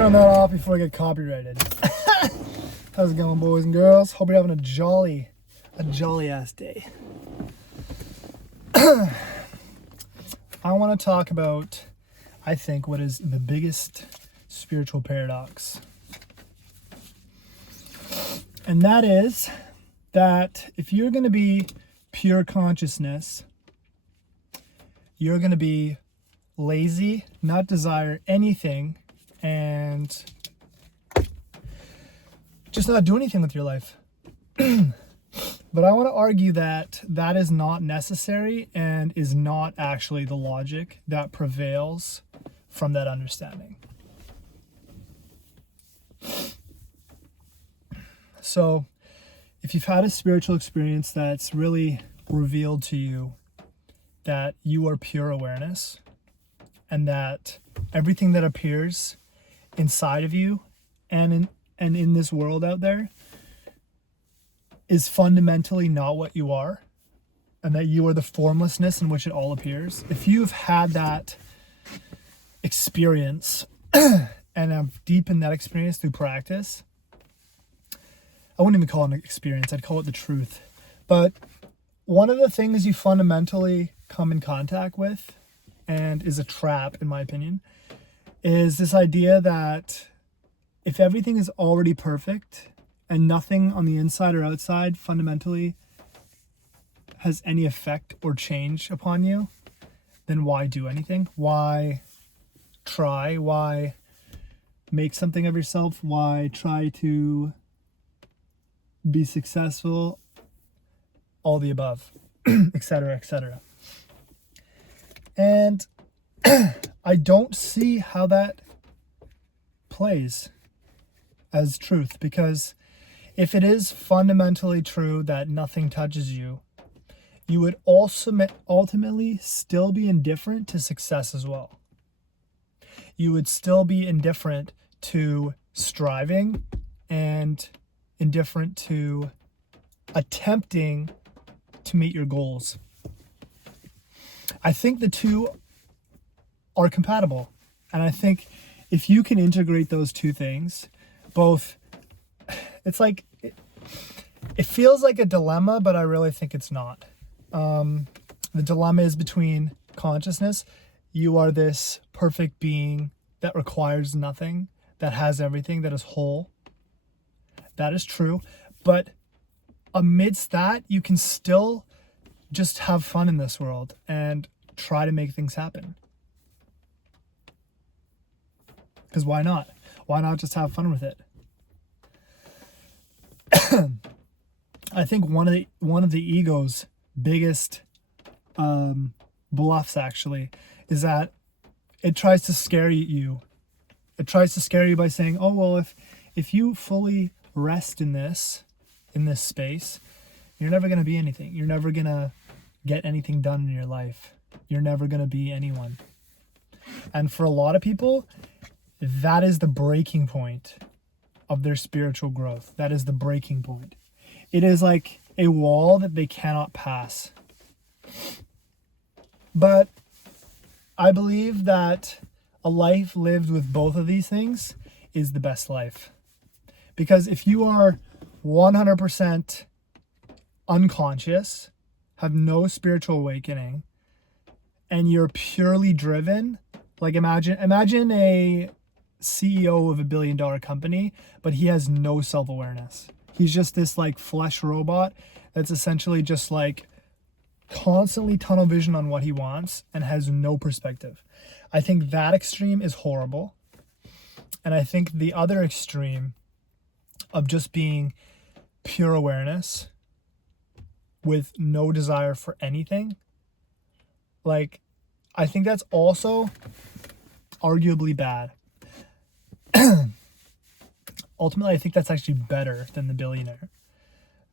turn that off before I get copyrighted. How's it going, boys and girls? Hope you're having a jolly ass day. I want to talk about, I think, what is the biggest spiritual paradox. And that is that if you're going to be pure consciousness, you're going to be lazy, not desire anything, and just not do anything with your life. But I want to argue that that is not necessary and is not actually the logic that prevails from that understanding. So, if you've had a spiritual experience that's really revealed to you that you are pure awareness and that everything that appears inside of you and in this world out there is fundamentally not what you are, and that you are the formlessness in which it all appears. If you've had that experience and have deepened that experience through practice, I wouldn't even call it an experience, I'd call it the truth. But one of the things you fundamentally come in contact with, and is a trap in my opinion, is this idea that if everything is already perfect and nothing on the inside or outside fundamentally has any effect or change upon you, then why do anything? Why try? Why make something of yourself? Why try to be successful? All the above, etc., etc. And I don't see how that plays as truth, because if it is fundamentally true that nothing touches you, you would also ultimately still be indifferent to success as well. You would still be indifferent to striving and indifferent to attempting to meet your goals. I think the two are compatible. And I think if you can integrate those two things, both, it's like, it feels like a dilemma, but I really think it's not. The dilemma is between consciousness. You are this perfect being that requires nothing, that has everything, that is whole. That is true. But amidst that, you can still just have fun in this world and try to make things happen. Because why not? Why not just have fun with it? I think one of the ego's biggest bluffs actually is that it tries to scare you. It tries to scare you by saying, oh, well, if you fully rest in this space, you're never going to be anything. You're never going to get anything done in your life. You're never going to be anyone. And for a lot of people, that is the breaking point of their spiritual growth. That is the breaking point. It is like a wall that they cannot pass. But I believe that a life lived with both of these things is the best life. Because if you are 100% unconscious, have no spiritual awakening, and you're purely driven, like imagine a CEO of $1 billion company, but he has no self-awareness. He's just this like flesh robot that's essentially just like constantly tunnel vision on what he wants and has no perspective. I think that extreme is horrible. And I think the other extreme of just being pure awareness with no desire for anything, like, I think that's also arguably bad. Ultimately, I think that's actually better than the billionaire.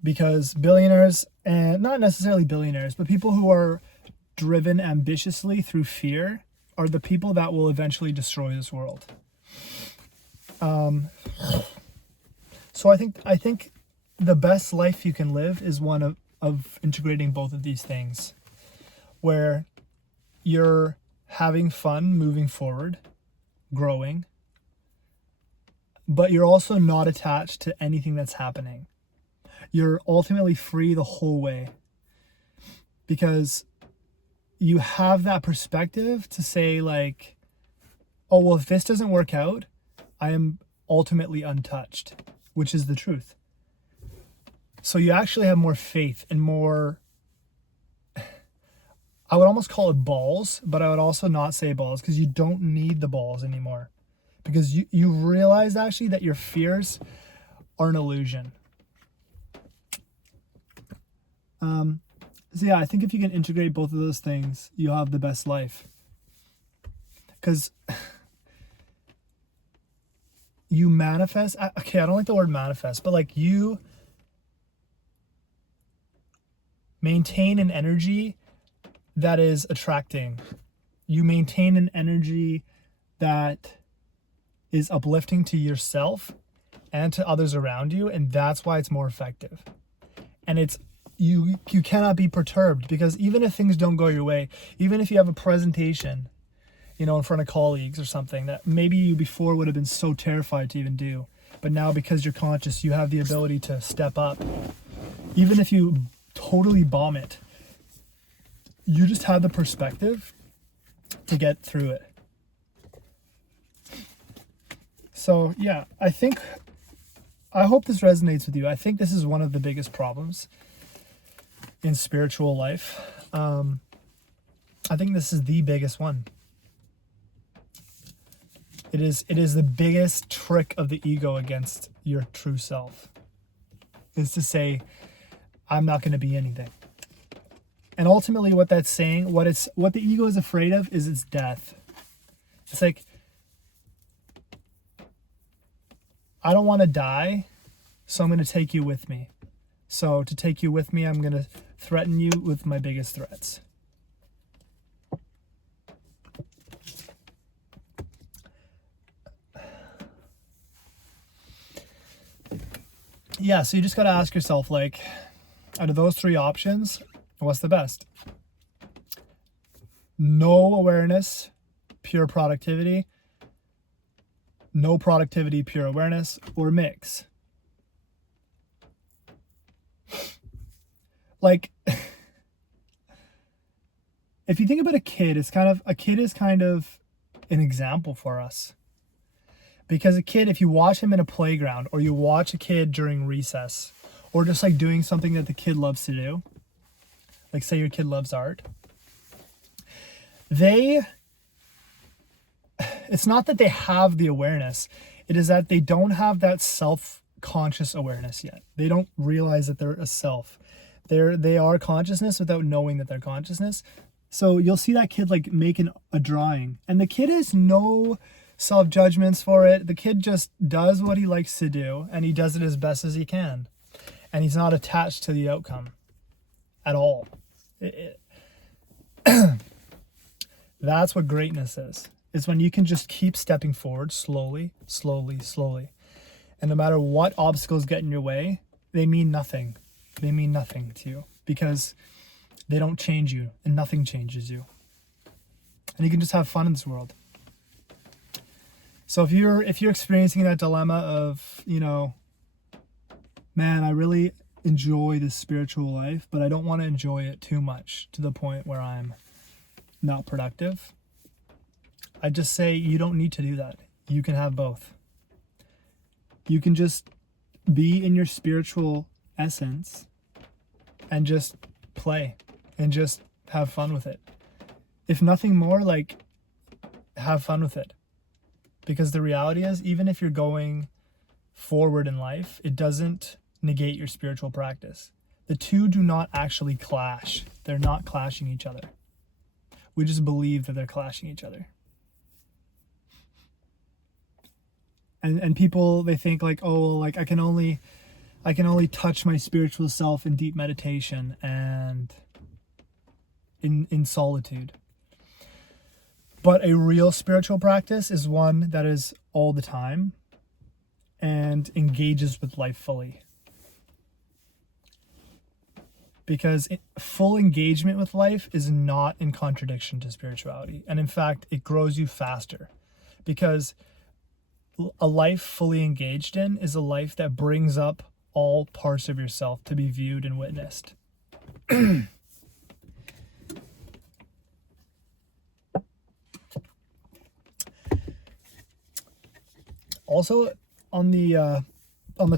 Because billionaires, and not necessarily billionaires, but people who are driven ambitiously through fear are the people that will eventually destroy this world. So I think the best life you can live is one of integrating both of these things, where you're having fun moving forward, growing, but you're also not attached to anything that's happening. You're ultimately free the whole way, because you have that perspective to say like, oh, well, if this doesn't work out, I am ultimately untouched, which is the truth. So you actually have more faith and more, I would almost call it balls, but I would also not say balls, because you don't need the balls anymore. Because you realize actually that your fears are an illusion. So yeah, I think if you can integrate both of those things, you'll have the best life. Because you manifest, okay, I don't like the word manifest, but like you maintain an energy that is attracting. You maintain an energy that is uplifting to yourself and to others around you, and that's why it's more effective. And it's you cannot be perturbed, because even if things don't go your way, even if you have a presentation, in front of colleagues or something that maybe you before would have been so terrified to even do, but now because you're conscious, you have the ability to step up. Even if you totally bomb it, you just have the perspective to get through it. So yeah, I hope this resonates with you. I think this is one of the biggest problems in spiritual life. I think this is the biggest one. It is the biggest trick of the ego against your true self, is to say, I'm not going to be anything. And ultimately what that's saying, what the ego is afraid of is its death. It's like, I don't want to die, so I'm going to take you with me. So to take you with me, I'm going to threaten you with my biggest threats. Yeah, so you just got to ask yourself, like, out of those three options, what's the best? No awareness, pure productivity. No productivity, pure awareness, or mix. Like, if you think about a kid is kind of an example for us. Because a kid, if you watch him in a playground, or you watch a kid during recess, or just like doing something that the kid loves to do, like say your kid loves art, it's not that they have the awareness, it is that they don't have that self-conscious awareness yet. They don't realize that they're a self. They are consciousness without knowing that they're consciousness. So you'll see that kid like making a drawing, and the kid has no self-judgments for it. The kid just does what he likes to do, and he does it as best as he can. And he's not attached to the outcome at all. That's what greatness is when you can just keep stepping forward slowly, slowly, slowly. And no matter what obstacles get in your way, they mean nothing. They mean nothing to you, because they don't change you, and nothing changes you. And you can just have fun in this world. So if you're experiencing that dilemma of, man, I really enjoy this spiritual life, but I don't want to enjoy it too much to the point where I'm not productive, I just say you don't need to do that. You can have both. You can just be in your spiritual essence and just play and just have fun with it. If nothing more, like, have fun with it. Because the reality is, even if you're going forward in life, it doesn't negate your spiritual practice. The two do not actually clash. They're not clashing each other. We just believe that they're clashing each other. And people, they think like, oh, like I can only touch my spiritual self in deep meditation and in solitude. But a real spiritual practice is one that is all the time and engages with life fully. Because full engagement with life is not in contradiction to spirituality. And in fact, it grows you faster. Because a life fully engaged in is a life that brings up all parts of yourself to be viewed and witnessed. Also, on the topic